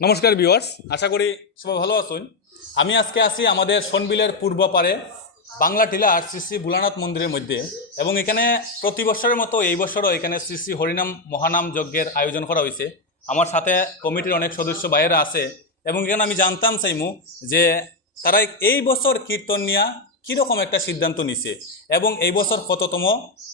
নমস্কার ভিউয়ার্স, আশা করি সবাই ভালো আছেন। আমি আজকে আছি আমাদের সোনবিলের পূর্ব পারে বাংলা টিলার শ্রী শ্রী বুলানাথ মন্দিরের মধ্যে। এবং এখানে প্রতি বছরের মতো এই বছরও এখানে শ্রী শ্রী হরিনাম মহানাম যজ্ঞের আয়োজন করা হয়েছে। আমার সাথে কমিটির অনেক সদস্য বাইরে আছে। এবং এখানে আমি জানতাম চাইমু যে তারা এই বছর কীর্তন নিয়ে কীরকম একটা সিদ্ধান্ত নিছে এবং এই বছর কততম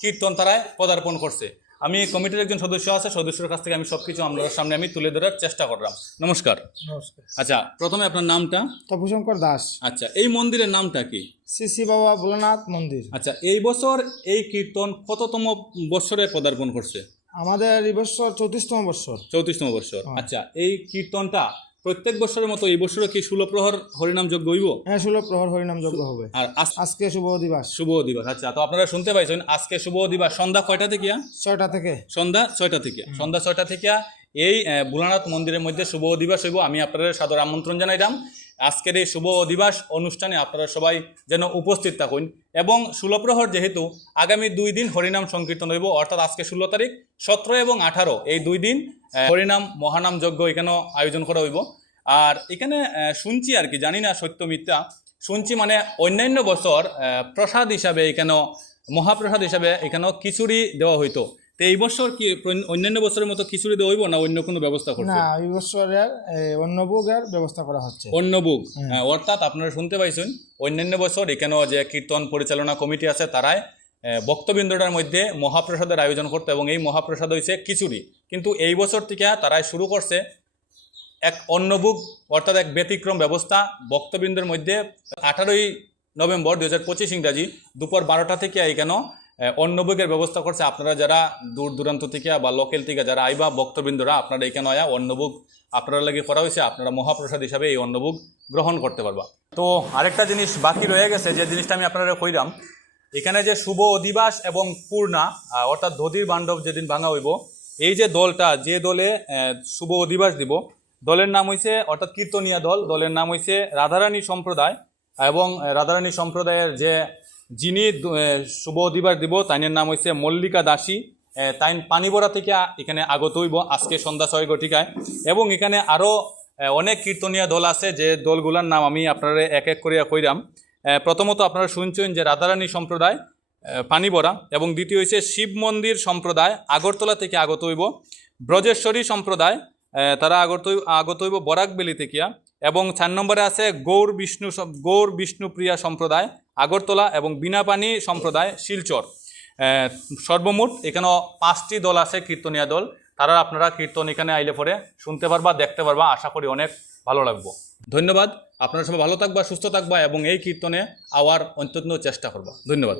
কীর্তন তারা পদার্পণ করছে। আমি কমিটির একজন সদস্য আছে সদস্যের কাছ থেকে আমি সব কিছু আপনাদের সামনে আমি তুলে ধরার চেষ্টা করলাম। নমস্কার। নমস্কার। আচ্ছা প্রথমে আপনার নামটা? তপুশঙ্কর দাস। আচ্ছা এই মন্দিরের নামটা কি? শ্রী শ্রী বাবা ভোলানাথ মন্দির। আচ্ছা এই বছর এই কীর্তন কততম বৎসরে পদার্পণ করছে? আমাদের এই বছর চৌত্রিশতম বছর। চৌত্রিশতম বৎসর হ্যাঁ। আচ্ছা এই কীর্তনটা প্রত্যেক বছরের মতো এই বছরও কি ষোলো প্রহর হরিনাম যজ্ঞ হইব? হ্যাঁ ষোলো প্রহর হরিনাম যজ্ঞ হবে। আর আজ- আজকে শুভ দিবস শুভ দিবস আচ্ছা তো আপনারা শুনতে পাইছেন আজকে শুভ দিবস সন্ধ্যা কয়টা থেকে? ছয়টা থেকে। সন্ধ্যা ছয়টা থেকে। সন্ধ্যা ছয়টা থেকে এই ভোলানাথ বুলানাথ মন্দিরের মধ্যে শুভ দিবস হইব। আমি আপনাদের সাদর আমন্ত্রণ জানাইলাম। আজকের এই শুভ দিবস অনুষ্ঠানে আপনারা সবাই যেন উপস্থিত থাকুন। এবং ষোলপ্রহর যেহেতু আগামী দুই দিন হরিনাম সংকীর্তন হইব, অর্থাৎ আজকে ষোলো তারিখ, সতেরো এবং আঠারো এই দুই দিন হরিনাম মহানাম যজ্ঞ এখানে আয়োজন করা হইব। আর এখানে শুনছি আর কি, জানি না সত্য মিথ্যা, শুনছি মানে অন্যান্য বছর প্রসাদ হিসাবে এখানে মহাপ্রসাদ হিসাবে এখানেও খিচুড়ি দেওয়া হইতো। তো এই বছর কি অন্যান্য বছরের মতো খিচুড়ি হইব না অন্য কোনো ব্যবস্থা করছে না এই বছরের এই, অন্নভোগের ব্যবস্থা করা হচ্ছে। অন্য বুক হ্যাঁ, অর্থাৎ আপনারা শুনতে পাইছেন অন্যান্য বছর এখানেও যে কীর্তন পরিচালনা কমিটি আছে তারাই বক্তবৃন্দটার মধ্যে মহাপ্রসাদের আয়োজন করতো এবং এই মহাপ্রসাদ হয়েছে খিচুড়ি। কিন্তু এই বছর থেকে তারাই শুরু করছে এক অন্নভোগ অর্থাৎ এক ব্যতিক্রম ব্যবস্থা বক্তবৃন্দের মধ্যে আঠারোই নভেম্বর দু হাজার পঁচিশ ইংরাজি দুপুর বারোটা থেকে এখানে অন্নভোগের ব্যবস্থা করছে আপনারা যারা দূর দূরান্ত থেকে বা লোকেল থেকে যারা আইবা বক্তবৃন্দরা আপনারা এখানে আয়া অন্নভোগ আপনারা লাগে করা হয়েছে, আপনারা মহাপ্রসাদ হিসাবে এই অন্নভোগ গ্রহণ করতে পারবা। তো আরেকটা জিনিস বাকি রয়ে গেছে, যে জিনিসটা আমি আপনারা কইলাম এখানে যে শুভ অধিবাস এবং পূর্ণা অর্থাৎ ধদির বান্ধব যেদিন ভাঙা হইব, এই যে দলটা, যে দলে শুভ অধিবাস দিব, দলের নাম হয়েছে অর্থাৎ কীর্তনিয়া দল, দলের নাম হইছে রাধারানী সম্প্রদায় এবং রাধারানী সম্প্রদায়ের যে যিনি শুভ অধিবার দিব তাইনের নাম হইছে মল্লিকা দাসী। তাইন পানিবড়া থেকে এখানে আগত হইব আজকে সন্ধ্যা ছয় ঘটিকায় এবং এখানে আরও অনেক কীর্তনীয় দল আছে যে দলগুলোর নাম আমি আপনারা এক এক করিয়া কইরাম। প্রথমত আপনারা শুনছেন যে রাধারানী সম্প্রদায় আহ, পানিবড়া এবং দ্বিতীয় হচ্ছে শিব মন্দির সম্প্রদায় আগরতলা থেকে আগত হইব। ব্রজেশ্বরী সম্প্রদায় তারা আগত আগত হইব বরাকবেলি থেকে। এবং চার নম্বরে আছে গৌর বিষ্ণু গৌর বিষ্ণুপ্রিয়া সম্প্রদায় আগরতলা এবং বিনাপানি সম্প্রদায় শিলচর। সর্বমোট এখানে পাঁচটি দল আছে কীর্তনিয়া দল। তারা আপনারা কীর্তন এখানে আইলে পরে শুনতে পারবা, দেখতে পারবা, আশা করি অনেক ভালো লাগবো। ধন্যবাদ। আপনারা সবাই ভালো থাকবা, সুস্থ থাকবা এবং এই কীর্তনে আওয়ার অত্যন্ত চেষ্টা করবা। ধন্যবাদ।